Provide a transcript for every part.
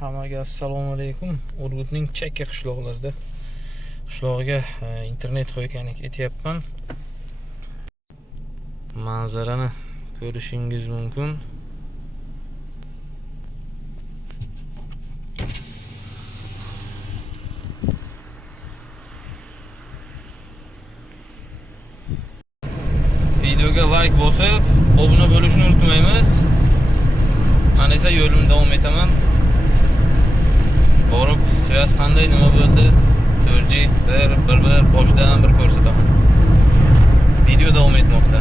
Hammaga assalomu alaykum. Urgutning Chakka qishlog'iga internet qo'ygan ketyapman. Manzarani ko'rishingiz mumkin. Videoga like bosib, obuna bo'lishni unutmaymiz. Men esa yo'limda davom etaman. Borib, svязь qanday nima bo'ldi? 4G bir boshdan bir ko'rsataman. Video davom etmoqda.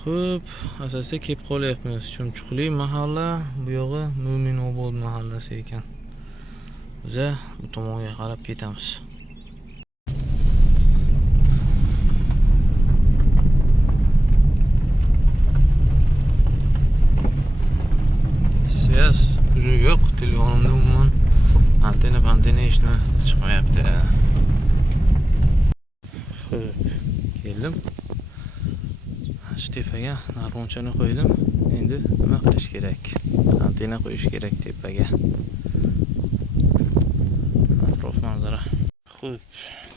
Xo'p, asosda kelib qolyapmiz. Chumchuqli mahalla, bu yog'i Mo'minobod mahallasi ekan. Biz bu tomonga qarab ketamiz. Svязь уже yo'q, telefonimda umuman antena ishni chiqmayapti. Xo'p, keldim. Shu tepaga narvonchani qo'ydim. Endi nima qilish kerak? Antena qo'yish kerak tepaga. Atrof manzara. Xo'p,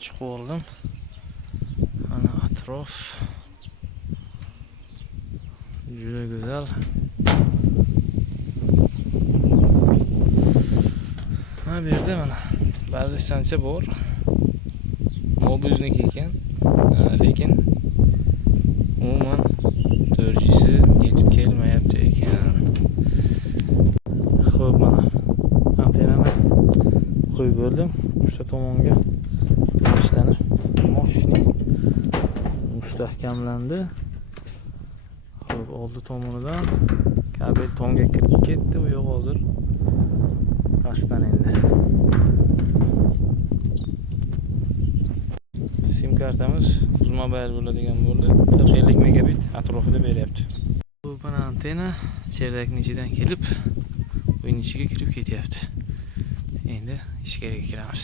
chiqib oldim. Mana atrof juda go'zal. Bu yerda mana ba'zi stansiya bor. Mobizniki ekan. Lekin umuman 4G'si yetib kelmayapti ekan. Xo'p, mana antenani qo'yib bo'ldim. Uchta tomonga mashinani mustahkamlandi. Xo'p, oldi tomonidan kabel tomga kirib ketdi. U yo'q hozir. Pastdan endi. Sim kartamiz Uzmobile bo'ladigan bo'ldi. 40 megabit atrofida beryapti. Bu mana antena cherdakning ichidan kelib, uyning ichiga kirib ketyapti. Endi ichkariga kiramiz.